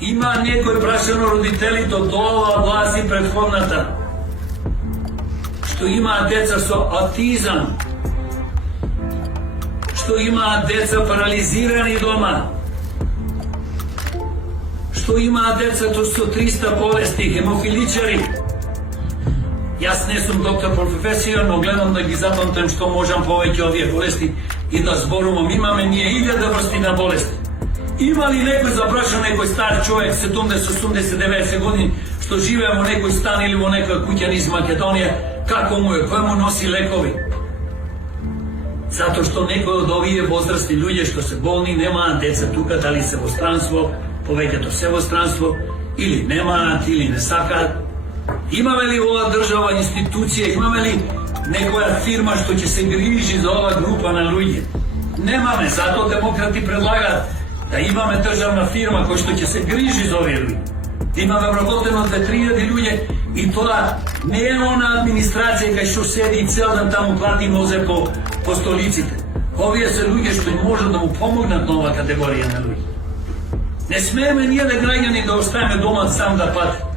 Има некој прашано родителите од ова власт и претходната, што имаат деца со аутизам, што имаат деца парализирани дома, што имаат децата со 300 болести, хемофиличари. Јас не сум доктор по професија, но гледам да ги запамтам што можам повеќе овие болести и да зборувам. Имаме ние 1000 врсти на болести. Има ли некој запрашан, некој стар човек, 70, 80, 90 години, што живее во некој стан или во некоја куќа низ Македонија, како му е, кој му носи лекови? Затоа што некој од овие возрастни луѓе што се болни немаат деца тука, дали се во странство, повеќето се во странство, или немаат, или не сакаат. Имаме ли ова држава институција, имаме ли некоја фирма што ќе се грижи за ова група на луѓе? Немаме, затоа демократи предлагаат да имаме државна фирма која што ќе се грижи за овие луѓе. Имаме вработено 2-3 луѓе и тоа не е она администрација кај што седи и цел ден таму плати нозе по столиците. Овие се луѓе што можат да му помогнат на ова категорија на луѓе. Не смееме ние да граѓани да оставиме дома сам да пати.